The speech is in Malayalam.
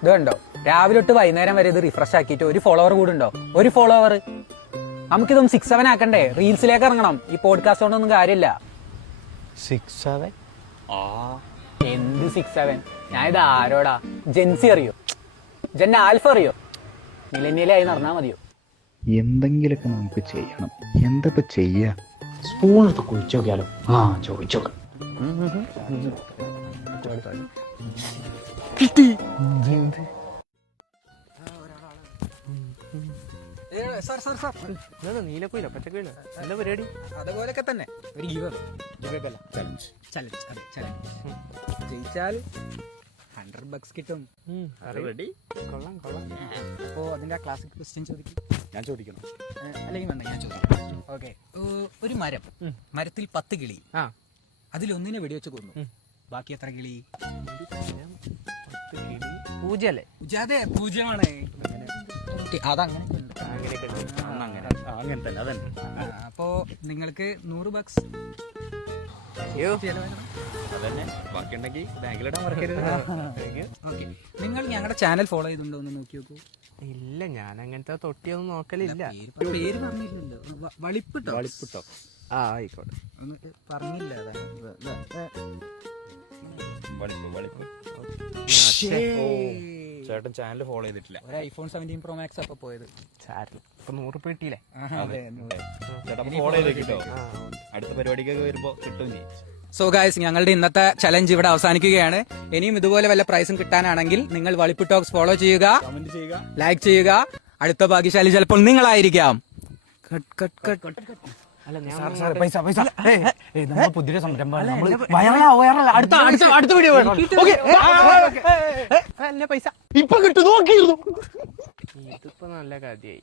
ഇത് കണ്ടോ, രാവിലെ തൊട്ട് വൈകുന്നേരം വരെ ഇത് റിഫ്രഷ് ആക്കിയിട്ട് ഒരു ഫോളോവർ കൂടെ ഉണ്ടോ? ഒരു ഫോളോവർ. നമുക്കിതൊന്നും 6-7 ആക്കണ്ടേ? റീൽസിലേക്ക് ഇറങ്ങണം. ഈ പോഡ്കാസ്റ്റ് കൊണ്ടൊന്നും കാര്യമില്ല. 6-7 എന്ത് 6-7? ഞാൻ ഇത് ആരോടാ? ജെൻസി അറിയോ? ജെൻ ആൽഫ അറിയോ? മിലനിയലായി നടന്നാ മതിയോ? എന്തെങ്കിലുമൊക്കെ നമുക്ക് ചെയ്യണം. എന്തപ്പോ ചെയ്യാ? സ്പൂൺ എടുത്ത് കുഴിച്ചു നോക്കിയാലോ? ചോദിച്ചോക്കാം. നീലക്കുയിലോ പച്ചക്കുയിലോ എന്താ പരിപാടി? അതുപോലൊക്കെ തന്നെ ഒരു ചലഞ്ച്. ജയിച്ചാൽ $100 കിട്ടും. കൊള്ളാം കൊള്ളാം. അപ്പോ അതിന്റെ ക്ലാസിക് ക്വസ്റ്റ്യൻ ചോദിക്കും. ഞാൻ ചോദിക്കണം. അല്ലെങ്കിൽ വേണ്ട, ഞാൻ ചോദിക്കാം. ഓക്കെ. ഒരു മരത്തിൽ 10 കിളി. അതിലൊന്നിനെ വെടിവെച്ച് കൊന്നു. ബാക്കി എത്ര കിളി? പൂജ്യല്ലേ? അതെ, 0 അതങ്ങനെ. അങ്ങനെ തന്നെ അതന്നെ. അപ്പോ നിങ്ങൾക്ക് $100 അതന്നെ. ബാക്കിയുണ്ടെങ്കിൽ ബാങ്കിലിടാൻ മറക്കരുത്. ഓക്കെ. നിങ്ങൾ ഞങ്ങളുടെ ചാനൽ ഫോളോ ചെയ്തിട്ടുണ്ടോ എന്ന് നോക്കി നോക്കൂ. ഇല്ല, ഞാൻ അങ്ങനത്തെ തൊട്ടിയൊന്നും നോക്കലില്ല. പേര് പറഞ്ഞില്ലല്ലോ. വളിപ്പിട്ടോ. ആയിക്കോട്ടെ. എന്നിട്ട് പറഞ്ഞില്ല. ചേട്ടൻ ചാനൽ ഫോളോ ചെയ്തിട്ടില്ല. ഒരു iPhone 17 Pro Max അപ്പൊ പോയത്. സാരില്ല, ഇപ്പൊ 100 കിട്ടിയില്ലേ? ചേട്ടൻ ഫോളോ ചെയ്തോ. അടുത്ത പരിപാടിക്കൊക്കെ വരുമ്പോ കിട്ടും. സോ ഗായ്സ്, ഞങ്ങളുടെ ഇന്നത്തെ ചലഞ്ച് ഇവിടെ അവസാനിക്കുകയാണ്. ഇനിയും ഇതുപോലെ വല്ല പ്രൈസും കിട്ടാനാണെങ്കിൽ നിങ്ങൾ വളിപ്പ് ടോക്സ് ഫോളോ ചെയ്യുക, കമന്റ് ചെയ്യുക, ലൈക്ക് ചെയ്യുക. അടുത്ത ഭാഗ്യശാലി ചിലപ്പോൾ നിങ്ങളായിരിക്കാം. അല്ല, ഞാൻ പുതിയ സംരംഭം അടുത്ത വീഡിയോ പൈസ ഇപ്പൊ കിട്ടും. നോക്കിയിരുന്നു. ഇതിപ്പോ നല്ല കഥയായി.